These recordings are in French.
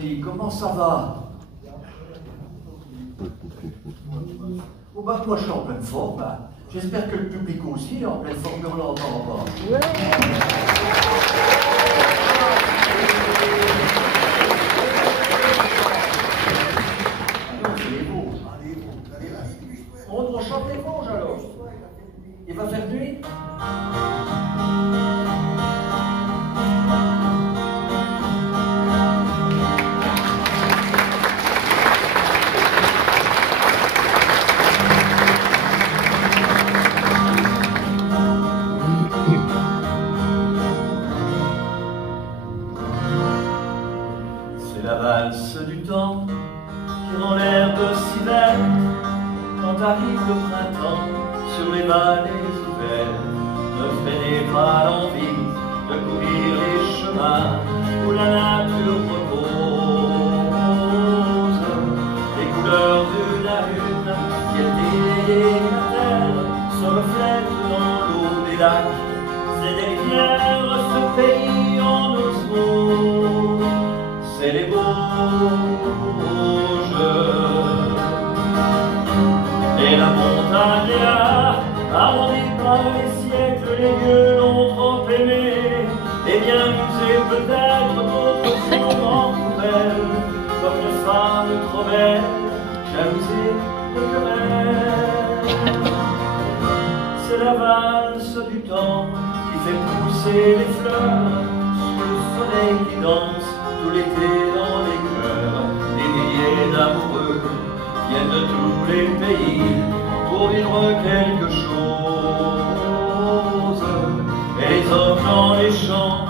Anthony, comment ça va? Oh bah moi je suis en pleine forme. Hein. J'espère que le public aussi est en pleine forme, mais on l'entend pas. Ouais. On chante les Vosges alors. Il va faire nuit. C'est la valse du temps qui rend l'herbe si verte quand arrive le printemps sur les vallées ouvertes. Ne freinez pas l'envie de courir les chemins où la nature repose. Les couleurs d'une à une qui étayent la terre se reflètent dans l'eau des lacs et des rivières. Ce pays en osmose, c'est les Vosges. Et la montagne arrondie par les siècles, les lieux l'ont trop aimé, et bien usé peut-être, d'autres sont en poubelle, comme une femme trop belle, jalousée de querelle. C'est la valse du temps qui fait pousser les fleurs sous le soleil qui danse tout l'été dans les cœurs. Des milliers d'amoureux viennent de tous les pays pour vivre quelque chose. Et les hommes dans les champs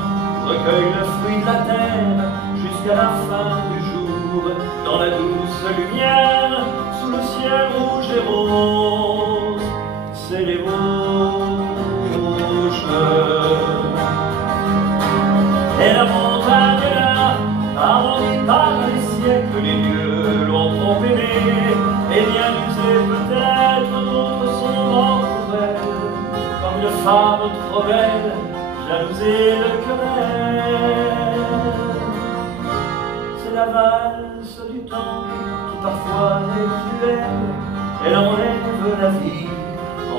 recueillent le fruit de la terre jusqu'à la fin du jour, dans la douce lumière, sous le ciel rouge et rose. C'est les Vosges. Et la montagne là, arrondie par les siècles, les lieux l'ont trop aimé, et bien usé peut-être, d'autres sont morts pour elle, comme une femme trop belle, jalousée de querelle. C'est la valse du temps qui parfois est cruelle, elle enlève la vie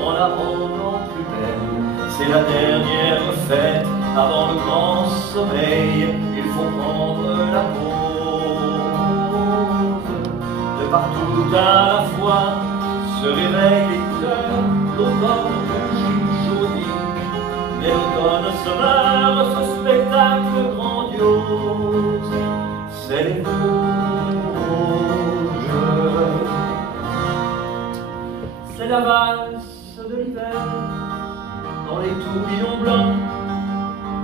en la rendant plus belle. C'est la dernière fête avant le grand sommeil, il faut prendre la pause. De partout à la fois se réveillent les couleurs, l'automne gît jauni, mais l'automne se meurt, ce spectacle grandiose, c'est les Vosges. C'est la valse de l'hiver, dans les tourbillons blancs,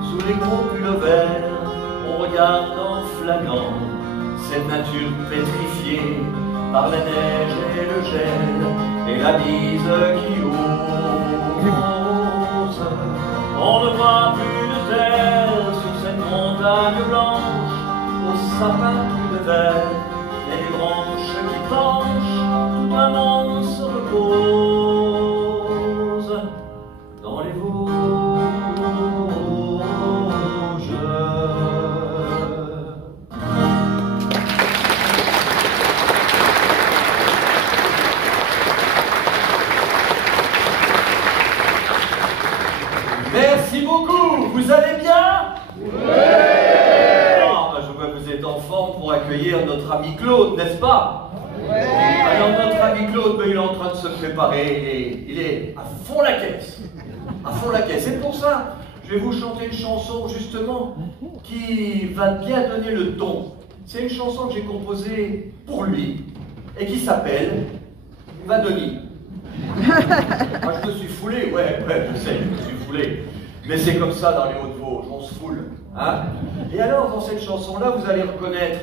sous les gros pulls verts, on regarde en flânant cette nature pétrifiée par la neige et le gel et la bise qui ose. On ne voit plus de terre sur cette montagne blanche, aux sapins plus de verre et les branches qui penchent, tout un monde se repose dans les Vosges. Merci beaucoup, vous allez bien? Oui. Je vois que vous êtes en forme pour accueillir notre ami Claude, n'est-ce pas? Oui. Alors notre ami Claude, il est en train de se préparer et il est à fond la caisse. À fond la caisse. Et pour ça, je vais vous chanter une chanson justement qui va bien donner le ton. C'est une chanson que j'ai composée pour lui et qui s'appelle Vadoni. Moi je me suis foulé, ouais, je sais, je me suis foulé. Mais c'est comme ça dans les Hauts-de-Vosges, on se foule. Hein? Et alors, dans cette chanson-là, vous allez reconnaître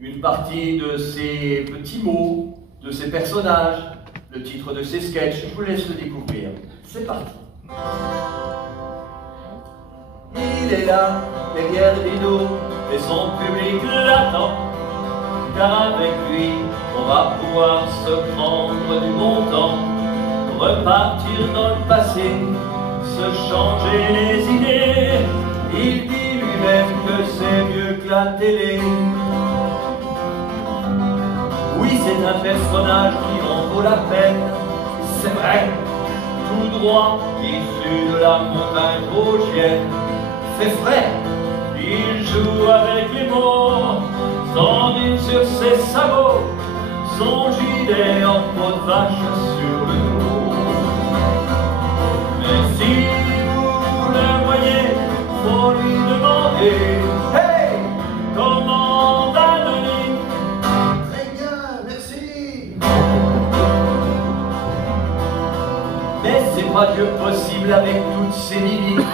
une partie de ces petits mots, de ces personnages, le titre de ces sketchs. Je vous laisse le découvrir. C'est parti. Il est là, derrière les rideaux, et son public l'attend. Car avec lui, on va pouvoir se prendre du bon temps, repartir dans le passé, se changer les idées. Il dit lui-même que c'est mieux que la télé. c'est un personnage qui en vaut la peine. C'est vrai, tout droit, issu de la montagne vosgienne. C'est frais, il joue avec les mots, s'enligne sur ses sabots, son gilet en peau de vache sur le dos. Mais si vous le voyez, faut lui demander, hey, comment va Denis? Très bien, merci. Mais c'est pas Dieu possible avec toutes ces mimiques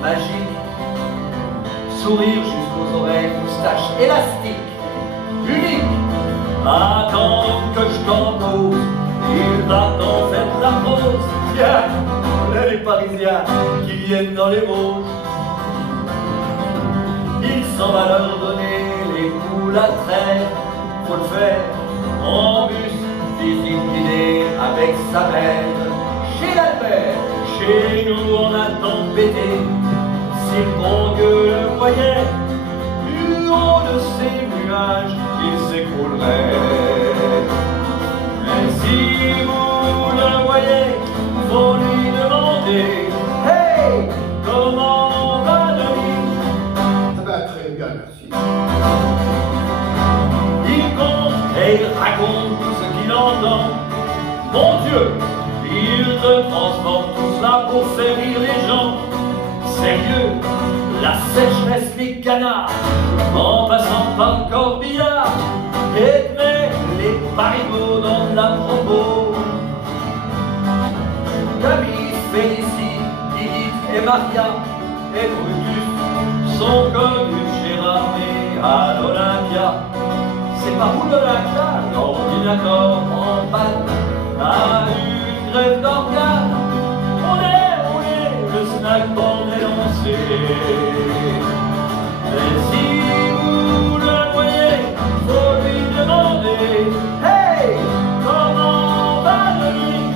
magiques. Sourire jusqu'aux oreilles, moustache élastique, unique. Attends que je t'en pose, il va t'en faire la pause. Tiens, là les Parisiens qui viennent dans les Vosges. Il s'en va leur donner les poules à traire. Faut le faire en bus, visite guidée avec sa mère. Chez l'Albert, chez nous on a tant pété. Si le bon Dieu le voyait, du haut de ces nuages, il s'écroulerait. Mais si vous le voyez, faut lui demander, hey, comment va Denis? Ah ben, très bien, merci. Il compte et il raconte tout ce qu'il entend. Mon Dieu, il te transforme tout cela pour faire rire les gens. Sérieux, la sécheresse, les canards, en passant par le corbillard, et te met les parigots dans la propos. Camille, Félicie, Edith et Maria et Brutus sont connus chez Ramée à l'Olympia. C'est pas vous l'Olympia, l'ordinateur en panne a une grève d'organes. Le snack bord est lancé. Et si vous le voyez, faut lui demander, hey, comment va Denis?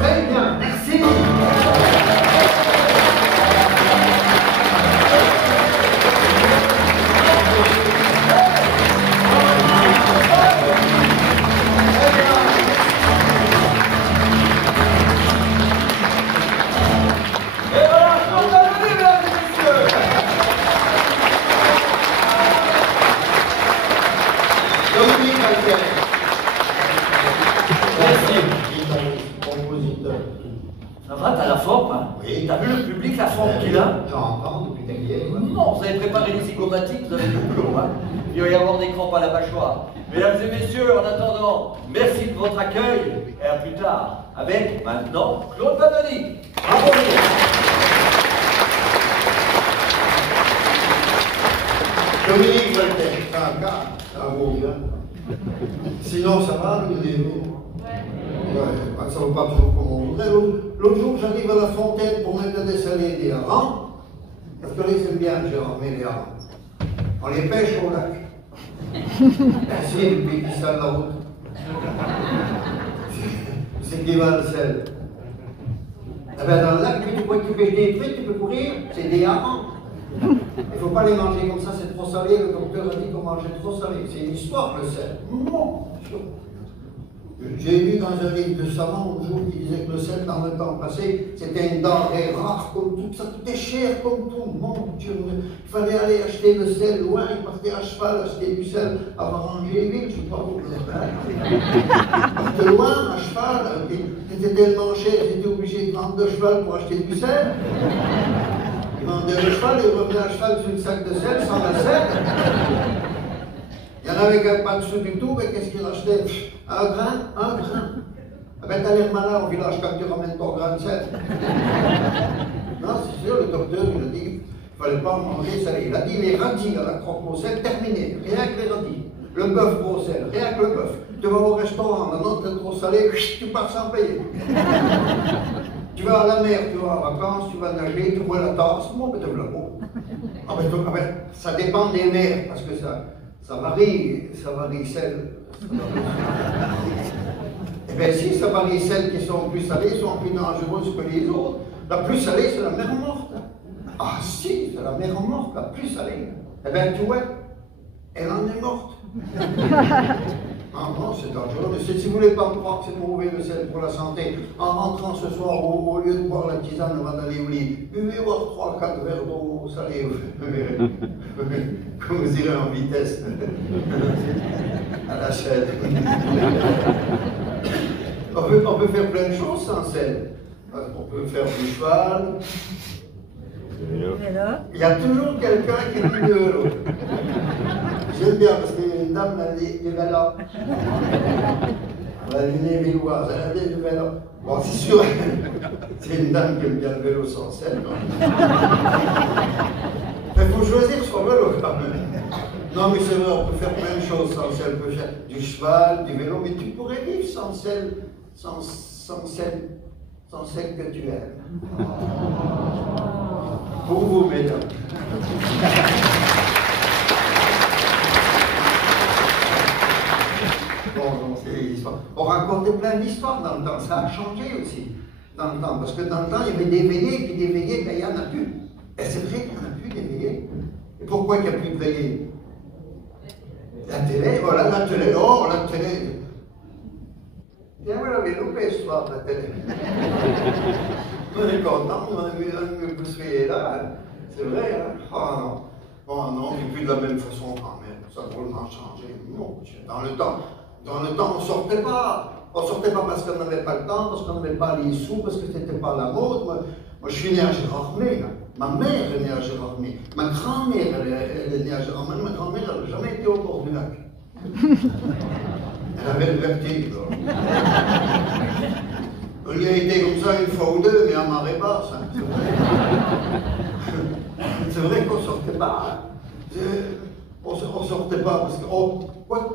Très bien, merci. Compositeur. Ça va, t'as la forme, hein? Oui. T'as vu le public, la forme qu'il a? J'entends depuis derrière. Non, vous avez préparé les zygomatiques, vous avez du boulot, hein? Il va y avoir des crampes à la mâchoire. Mesdames et messieurs, en attendant, merci de votre accueil et à plus tard avec, maintenant, Claude Pavani. Bravo. Dominique Voltaire, c'est un gars, c'est un beau gars. Sinon, ça va, le niveau? Ouais, ça ne va pas toujours comme on voudrait. L'autre jour, j'arrive à la fontaine pour mettre des salés des harengs. Parce que les aiment bien, Gérard, mais les harengs. On les pêche au lac. Ainsi, le pays qui sale la route. C'est qui va le sel. Eh bien, dans le lac, tu pêches des trucs, tu peux courir, c'est des harengs. Il ne faut pas les manger comme ça, c'est trop salé. Le docteur a dit qu'on mangeait trop salé. C'est une histoire, le sel. Non. J'ai lu dans un livre de savant un jour qui disait que le sel, dans le temps passé, c'était une denrée rare comme tout. Ça coûtait cher comme tout. Mon Dieu, il fallait aller acheter le sel loin. Il partait à cheval acheter du sel à Varangéville, je ne sais pas où. Il partait loin à cheval. C'était tellement cher, j'étais obligé de vendre de cheval pour acheter du sel. Il vendait le cheval, il revenait à cheval sur une sac de sel, sans la sel. Il y en avait qui n'avaient pas de sous du tout, mais qu'est-ce qu'il achetait? Un grain, un grain. Ah ben t'as l'air malin au village quand tu ramènes ton grain de sel. Non, c'est sûr, le docteur il a dit qu'il ne fallait pas manger salé. Il a dit les radis à la croque au sel, terminé, rien que les radis. Le bœuf au sel, rien que le bœuf. Tu vas au restaurant, maintenant t'es trop salé, tu pars sans payer. Tu vas à la mer, tu vas en vacances, tu vas nager, tu bois la tasse, bon, ben te voilà bon. Ah ben, ça dépend des mers, parce que ça varie celles. Eh bien si, ça varie celles qui sont plus salées, sont plus dangereuses que les autres. La plus salée, c'est la mer morte. Ah si, c'est la mer morte, la plus salée. Eh bien tu vois, elle en est morte. Ah non, c'est dangereux. Mais si vous ne voulez pas me croire que c'est mauvais le sel pour la santé, en rentrant ce soir, au lieu de boire la tisane avant d'aller au lit, buvez voir 3-4 verres d'eau salée. Comme vous irez en vitesse à la chaîne. On peut faire plein de choses sans sel. On peut faire du cheval. Il y a toujours quelqu'un qui dit de vélo. J'aime bien parce qu'il y a une dame qui a dit du vélo. Elle a une véloise, elle a dit du vélo. Bon, c'est sûr, c'est une dame qui aime bien le vélo sans sel. Mais il faut choisir son vélo quand même. Non, mais c'est vrai, on peut faire plein de choses sans sel. On peut faire du cheval, du vélo, mais tu pourrais vivre sans sel, sans celle que tu aimes. Pour vous, mesdames. Bon, c'est des histoires. On racontait plein d'histoires dans le temps. Ça a changé aussi dans le temps. Parce que dans le temps, il y avait des veillées, et puis des veillées, ben, il n'y en a plus. Et c'est vrai qu'il n'y en a plus des veillées. Et pourquoi il n'y a plus de veillées? La télé, voilà, la télé, oh, la télé. Bien, vous l'avez loupé ce soir, la télé. On est content, on a vu que vous soyez là. C'est vrai, hein? Oh non, et puis de la même façon quand même. Ça a drôlement changé. Non, dans le temps, on ne sortait pas. On ne sortait pas parce qu'on n'avait pas le temps, parce qu'on n'avait pas les sous, parce que ce n'était pas la mode. Moi, je suis né à Gérardmer. Ma mère est née à Gérardmer. Ma grand-mère, elle est née à Gérardmer. Ma grand-mère, elle n'a jamais été au bord du lac. Elle avait le vertige. On y a été comme ça une fois ou deux, mais à marée basse. Hein, c'est vrai qu'on ne sortait pas. On ne sortait pas parce que,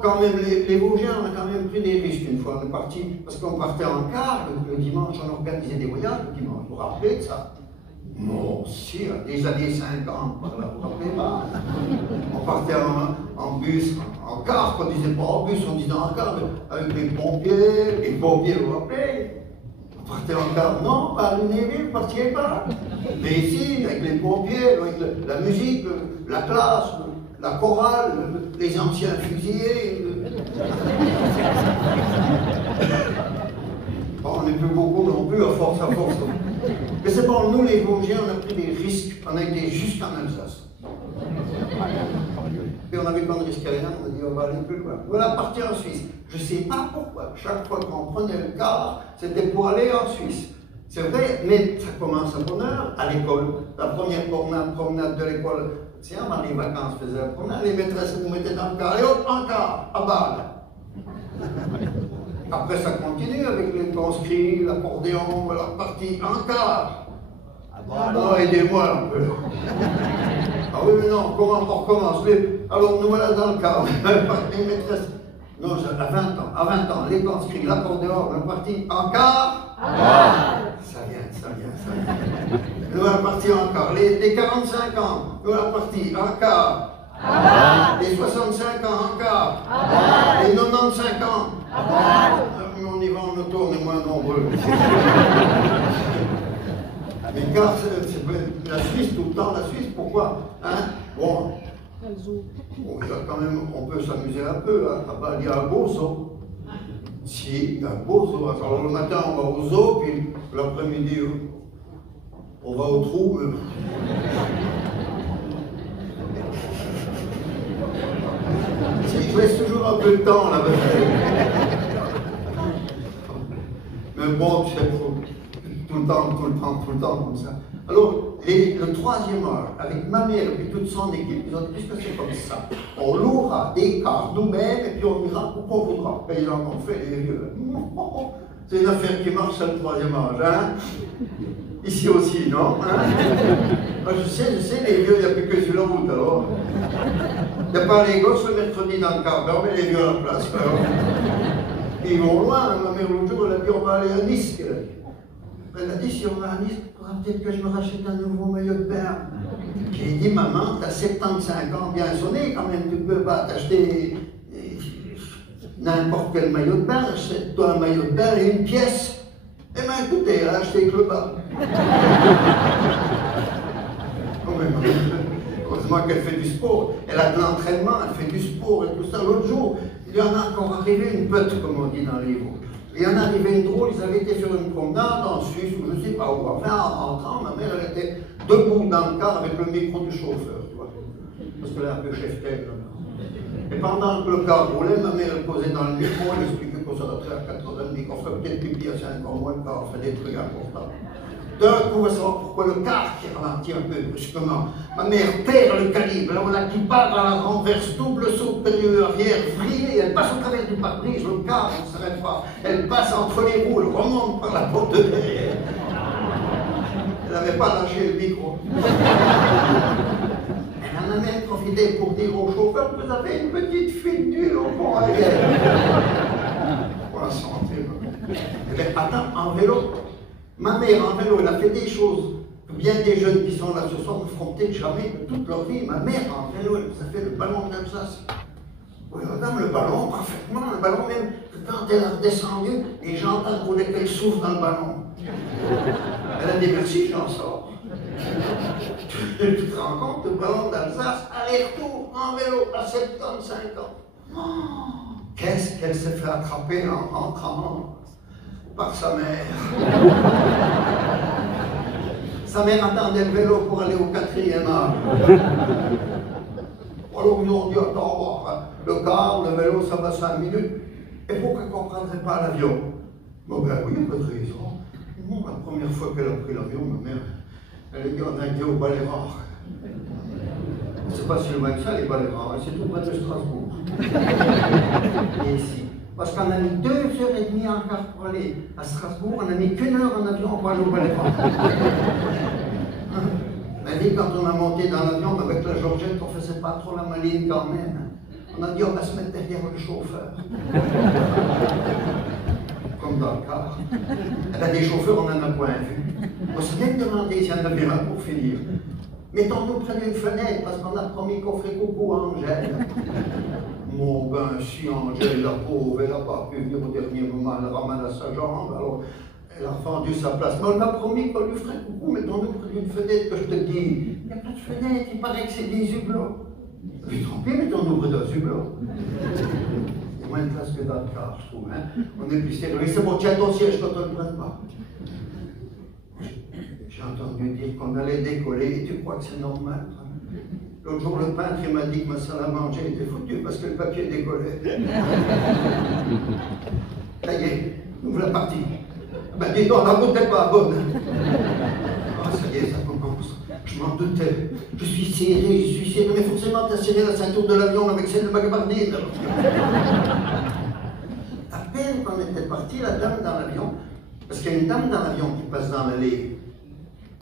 quand même, les Vosgiens, on a quand même pris des risques une fois. On est parti, parce qu'on partait en car le dimanche, on organisait des voyages le dimanche. Vous vous rappelez de ça? Non, si, des années 50, par là, vous vous rappelez pas? On partait en bus, en car, on ne disait pas en bus, on disait en car, avec les pompiers, vous vous rappelez? On partait en car, non, pas à Lunéville, vous ne partiez pas. Mais ici, avec les pompiers, avec la musique, la classe, la chorale, les anciens fusillés. Bon, on n'est plus beaucoup non plus, à force. Mais c'est bon, nous les Vosgiens, on a pris des risques. On a été jusqu'en Alsace. Et on n'avait pas de risque à rien, on a dit on va aller plus loin. Voilà, parti en Suisse. Je ne sais pas pourquoi. Chaque fois qu'on prenait le car, c'était pour aller en Suisse. C'est vrai, mais ça commence à bonne heure, à l'école. La première promenade de l'école, tiens, dans les vacances, faisait la promenade, les maîtresses vous mettaient dans le car, et hop, en car, à balle. Après, ça continue avec les conscrits, l'accordéon, voilà, parti en car. Oh, aidez-moi un peu. Ah oui, mais non, on recommence. Alors, nous voilà dans le car, les maîtresses. Non, à 20 ans, les conscrits, l'accordéon, on est parti en car. Ça vient. Nous voilà partis en car. Les 45 ans, nous voilà partis en car. Les 65 ans en car. Les 95 ans. On y va en auto, on est moins nombreux. Mais car, c'est la Suisse tout le temps, la Suisse, pourquoi? Hein? Bon, il y a quand même, on peut s'amuser un peu, hein? Il y a un beau zoo. Si, il y a un beau zoo. Alors le matin, on va au zoo, puis l'après-midi, on va au trou. Si, je laisse toujours un peu de temps là-bas. Mais bon, tu sais, tout le temps, comme ça. Alors, le troisième âge, avec ma mère et toute son équipe, ils ont dit que c'est comme ça. On louera des cars nous-mêmes et puis on ira où qu'on voudra. Et ils en ont fait les vieux. C'est une affaire qui marche à le troisième âge, hein? Ici aussi, non? Hein? Je sais, les vieux, il n'y a plus que sur la route alors. Il n'y a pas les gosses le mercredi dans le car, on met les vieux à la place. Alors. Ils vont loin, hein. Ma mère l'autre jour, elle a dit on va aller à Nice. Elle a dit si on va à Nice, il faudra peut-être que je me rachète un nouveau maillot de bain. J'ai dit maman, tu as 75 ans bien sonné quand même, tu ne peux pas t'acheter n'importe quel maillot de bain, achète-toi un maillot de bain et une pièce. Eh bien écoutez, elle a acheté que le bas. Heureusement qu'elle fait du sport, elle a de l'entraînement, elle fait du sport et tout ça. L'autre jour, Il y en a encore arrivé une peute, comme on dit dans les livres. Il y en a arrivé une drôle, ils avaient été faire une promenade en Suisse, ou je ne sais pas où. Enfin, en rentrant, ma mère, elle était debout dans le car avec le micro du chauffeur, tu vois. Parce qu'elle est un peu chef-tête, là. Et pendant que le car roulait, ma mère, elle posait dans le micro, elle expliquait qu'on s'arrêterait à 4h30, qu'on ferait peut-être pipi à 5h moins, qu'on ferait des trucs importants. D'un coup, on va savoir pourquoi le car qui ralentit un peu brusquement. Ma mère perd le calibre, là on a qui part à la renverse, double saut périlleux arrière, vrillé, elle passe au travers du pare-brise, le car ne s'arrête pas. Elle passe entre les roues, elle remonte par la porte de derrière. Elle n'avait pas lâché le micro. Elle en a même profité pour dire au chauffeur, vous avez une petite fuite d'huile au pont arrière. Pour la santé. Elle est attends, en vélo. Ma mère, en vélo, elle a fait des choses que bien des jeunes qui sont là ce soir ne feront peut-être jamais de toute leur vie. Ma mère, en vélo, elle nous a fait le ballon d'Alsace. Oui, madame, le ballon, parfaitement. Le ballon, même, quand elle a redescendu, les gens voulaient qu'elle souffre dans le ballon. Elle a dit merci, j'en sors. Tu te rends compte, le ballon d'Alsace, aller-retour, en vélo, à 75 ans. Oh, qu'est-ce qu'elle s'est fait attraper en rentrant par sa mère. Sa mère attendait le vélo pour aller au 4e âge. Alors ils ont dit, attends, le car, le vélo, ça va 5 minutes. Et pourquoi qu'on ne prendrait pas l'avion? Bon ben oui, il n'y a pas de raison. Bon, la première fois qu'elle a pris l'avion, ma mère, elle est dit, on a été au Baléares. C'est pas si loin que ça, les Baléares, c'est tout près de Strasbourg. Et ici. Parce qu'on a mis 2h30 en car pour aller à Strasbourg, on a mis qu'1 heure en avion pour aller au Baléares. Elle dit, quand on a monté dans l'avion avec la Georgette, on ne faisait pas trop la maline quand même. On a dit, on va se mettre derrière le chauffeur. Comme dans le car. Elle a des chauffeurs, on en a point vu. On s'est même demandé si on avait un pour finir. Mettons-nous près d'une fenêtre, parce qu'on a promis qu'on ferait coucou à Angèle. Mon ben, si Angèle, la pauvre, elle n'a pas pu venir au dernier moment, elle a mal à sa jambe, alors elle a fendu sa place. Mais on m'a promis qu'on lui ferait coucou, mettons-nous près d'une fenêtre, que je te dis. Il n'y a pas de fenêtre, il paraît que c'est des hublots. Puis tant pis, mettons-nous près d'un hublot. C'est moins de place que dans le car, je trouve. Hein. On est plus sérieux. C'est bon, tiens ton siège quand on ne le prenne pas. J'ai entendu dire qu'on allait décoller, et tu crois que c'est normal? L'autre jour, le peintre m'a dit que ma salle à manger était foutue parce que le papier décollait. Ça y est, ouvre la partie. Ben dis donc, la route n'est pas bonne. Ah, ça y est, ça commence. Je m'en doutais. Je suis serré, mais forcément, t'as serré la ceinture de l'avion avec celle de ma gabardine. À peine qu'on était parti, la dame dans l'avion, parce qu'il y a une dame dans l'avion qui passe dans l'allée.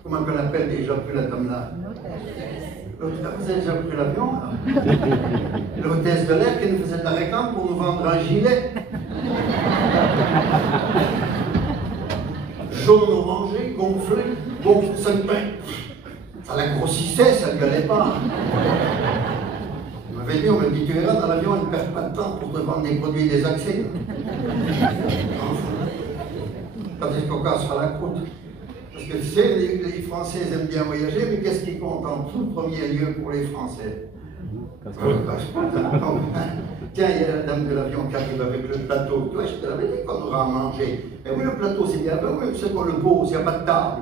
Comment on l'appelle déjà plus la dame là? L'hôtesse, vous avez déjà pris l'avion? L'hôtesse de l'air qui nous faisait de la réclame pour nous vendre un gilet. Jaune orangé, gonflé, ça la grossissait, ça ne gueulait pas. On m'avait dit, on m'a dit, tu verras, dans l'avion, elle ne perd pas de temps pour te vendre des produits désaxés. Quand est-ce qu'on cassera la croûte? Parce que tu sais, les Français aiment bien voyager, mais qu'est-ce qui compte en tout premier lieu pour les Français? Tiens, il y a la dame de l'avion qui arrive avec le plateau. Tu vois, je te l'avais dit qu'on aura à manger. Mais oui, le plateau, c'est bien. Ben oui, c'est qu'on le pose, il n'y a pas de table.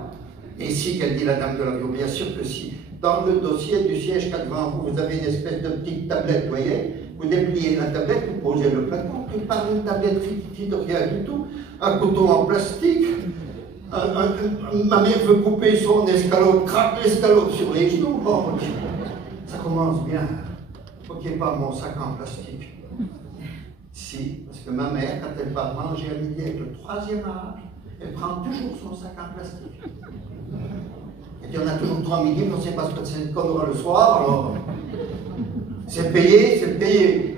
Et si, qu'elle dit la dame de l'avion, bien sûr que si. Dans le dossier du siège qu'il y a devant vous, vous avez une espèce de petite tablette, vous voyez? Vous dépliez la tablette, vous posez le plateau, tu parles d'une tablette qui de rien du tout, un couteau en plastique. Ma mère veut couper son escalope, craque l'escalope sur les genoux. Bon, ça commence bien. Faut qu'il n'y ait pas mon sac en plastique. Si, parce que ma mère, quand elle va manger à midi avec le 3e âge, elle prend toujours son sac en plastique. Et puis on a toujours 3 midi, mais on ne sait pas ce qu'on aura le soir, alors c'est payé, c'est payé.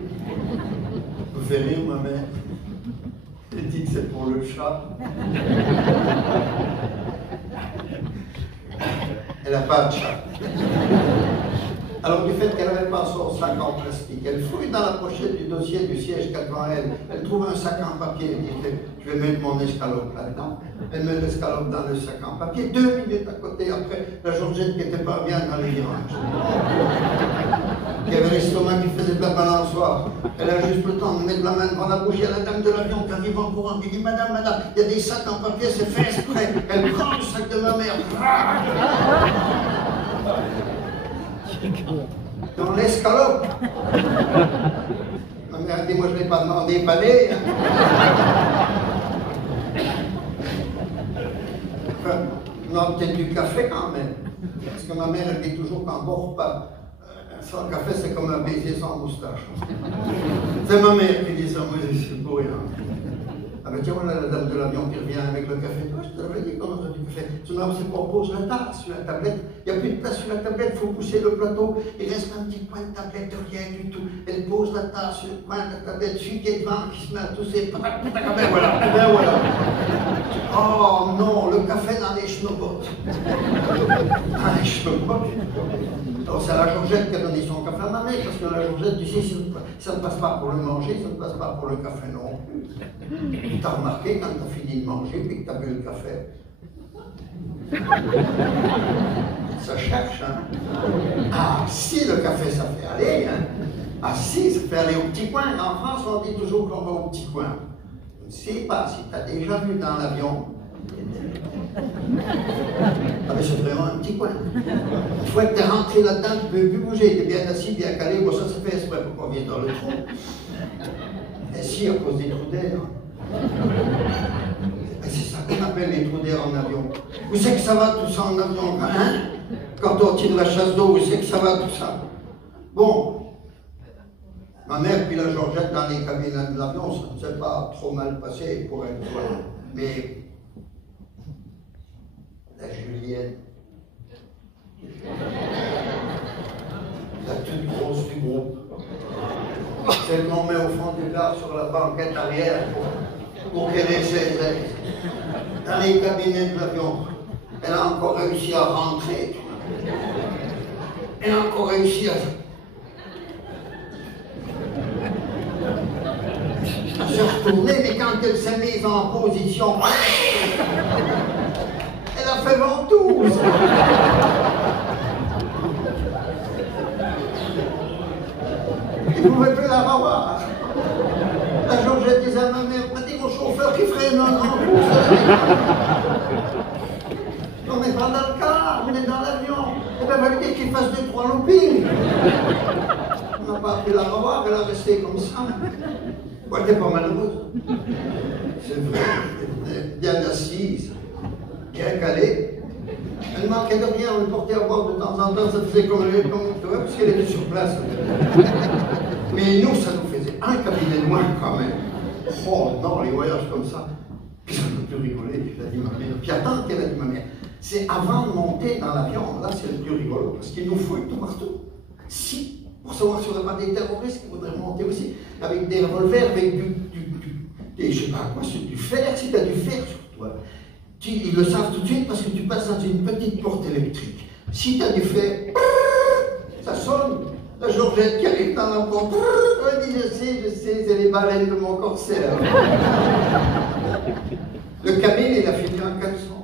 Vous faites rire, ma mère. Elle dit que c'est pour le chat. Elle n'a pas de chat. Alors du fait qu'elle n'avait pas son sac en plastique, elle fouille dans la pochette du dossier du siège qu'elle devant elle. Elle trouve un sac en papier. Elle dit, je vais mettre mon escalope là-dedans. Elle met l'escalope dans le sac en papier. 2 minutes à côté, après, la Georgette qui n'était pas bien dans les virages. Qui avait l'estomac qui faisait de la balançoire. Elle a juste le temps de mettre la main devant la bouche. Il y a la dame de l'avion qui arrive en courant, qui dit, madame, madame, il y a des sacs en papier, c'est fait exprès. Elle prend le sac de ma mère. Dans l'escalope. Ma mère dit, moi je ne l'ai pas demandé, palais. Enfin, non, peut-être du café quand même. Parce que ma mère, elle dit toujours qu'un bon repas, sans café, c'est comme un baiser sans moustache. C'est ma mère qui dit ça, moi c'est pour rien. Ah ben tiens, voilà la dame de l'avion qui revient avec le café. Toi, je te l'avais dit comment ça du café. Sinon, c'est qu'on pose la tasse sur la tablette. Il n'y a plus de place sur la tablette, il faut pousser le plateau. Il reste un petit coin de tablette, rien du tout. Elle pose la tasse sur le coin de la tablette, celui qui est devant, qui se met à tousser. Ben voilà, ben voilà. Oh non, le café dans les schnobottes. Dans les schnobottes. Alors c'est la Georgette qui a donné son café à ma mère, parce que la Georgette, tu sais, ça ne passe pas pour le manger, ça ne passe pas pour le café non plus. Tu as remarqué quand tu as fini de manger et que tu as bu le café. Ça cherche, hein. Ah si, le café, ça fait aller, hein. Ah si, ça fait aller au petit coin. En France, on dit toujours qu'on va au petit coin. Je ne sais pas si tu as déjà vu dans l'avion. Ah mais c'est vraiment un petit coin. Une fois que tu es rentré là-dedans, tu ne peux plus bouger, tu es bien assis, bien calé. Bon, ça c'est fait exprès pour qu'on vienne dans le trou. Et si, à cause des trous d'air. C'est ça qu'on appelle les trous d'air en avion. Où c'est que ça va tout ça en avion, hein? Quand on tire la chasse d'eau, où c'est que ça va tout ça? Bon. Ma mère puis la Georgette dans les cabines de l'avion, ça ne s'est pas trop mal passé pour elle. Mais la Julienne, la toute grosse du groupe, celle qu'on met au fond du car sur la banquette arrière pour qu'elle ait ses ailes. Dans les cabinets de l'avion, elle a encore réussi à rentrer. Elle a encore réussi à se retourner, mais quand elle s'est mise en position, elle a fait ventouse. Il ne pouvait plus la revoir. La Georgette disait à ma mère, m'a dit mon chauffeur qui ferait une ventouse. On n'est pas dans le car, on est dans l'avion. Et bien, il va dire qu'il fasse 2-3 loopings. On n'a pas pu la revoir, elle a resté comme ça. Ouais, elle n'était pas malheureuse. C'est vrai, elle était bien assise, bien calée. Elle manquait de rien, on le portait à bord de temps en temps, ça faisait comme toi, parce qu'elle était sur place. Mais nous, ça nous faisait un cabinet loin quand même. Oh non, les voyages comme ça. Puis ça nous plus rigoler, l'a dit ma mère. Puis attends, qu'elle a dit ma mère. C'est avant de monter dans l'avion, là c'est le plus rigolo, parce qu'il nous fouille tout partout. Si, pour savoir si on n'a pas des terroristes qui voudraient monter aussi, avec des revolvers, avec je sais pas quoi, du fer, si tu as du fer sur toi. Ils le savent tout de suite parce que tu passes dans une petite porte électrique. Si tu as du fer, ça sonne. La Georgette qui arrive dans la porte, elle dit je sais, c'est les baleines de mon corsaire. Le Camille, il a fini en caleçon.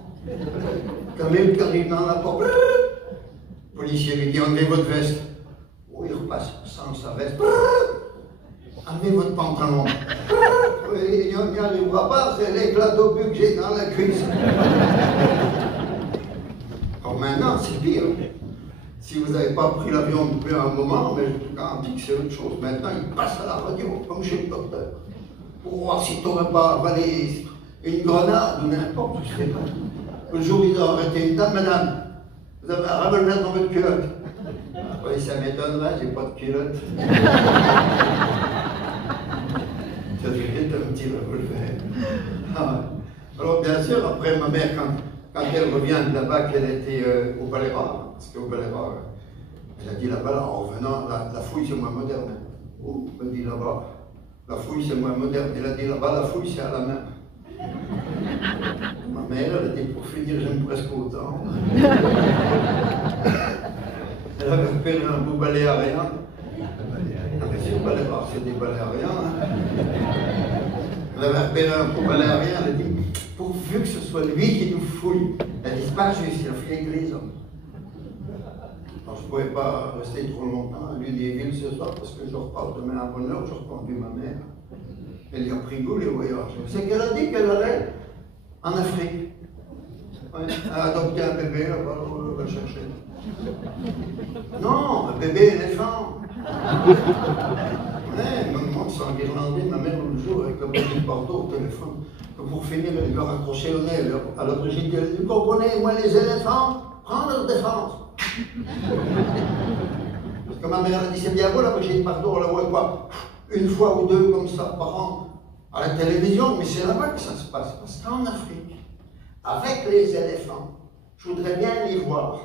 Camille qui arrive dans la porte, le policier lui dit enlevez votre veste. Oh, il repasse sans sa veste. Enlevez votre pantalon. Il n'y arrivera pas, c'est l'éclat d'obus que j'ai dans la cuisse. Alors maintenant, c'est pire. Si vous n'avez pas pris l'avion depuis un moment, mais je vous garantis que c'est autre chose. Maintenant, il passe à la radio, comme chez le docteur, pour voir si tu n'aurais pas avalé une grenade ou n'importe, je ne sais pas. Le jour où ils ont arrêté une dame, madame, vous avez un revolver dans votre culotte. Oui, ça m'étonnerait, j'ai pas de culotte. Ça devait être un petit revolver. Ah. Alors bien sûr, après ma mère, quand elle revient de là-bas, qu'elle était au Palais Rare, parce qu'au Palais Rare, elle a dit là-bas, en revenant, la fouille c'est moins moderne. Oh, elle dit là-bas, la fouille c'est moins moderne. Elle a dit là-bas, la fouille c'est à la main. Ma mère, elle a dit pour finir, j'aime presque autant. Elle avait repéré un beau baléarien. Ah, mais c'est pas des baléariens. Hein. Elle avait repéré un beau baléarien. Elle a dit, pourvu que ce soit lui qui nous fouille. Elle dit, c'est pas juste, il a fait l'église. Alors, je ne pouvais pas rester trop longtemps à Lunéville ce soir parce que je repars demain à bonne heure, je reconduis ma mère. Elle y a pris goût les voyages. C'est qu'elle a dit qu'elle allait en Afrique. Ouais, elle a adopté un bébé, on va chercher. Non, un bébé éléphant. Ouais, même moi qui suis en Guirlandais, ma mère le jour avec le bébé de Bordeaux au téléphone. Que pour finir, elle lui a raccroché au nez. Alors j'ai dit, vous comprenez, moi les éléphants, prends leur défense. Parce que ma mère a dit, c'est bien beau, là, mais j'ai dit, pardon, on la voit quoi, une fois ou deux comme ça par an à la télévision, mais c'est là-bas que ça se passe. Parce qu'en Afrique, avec les éléphants, je voudrais bien les voir.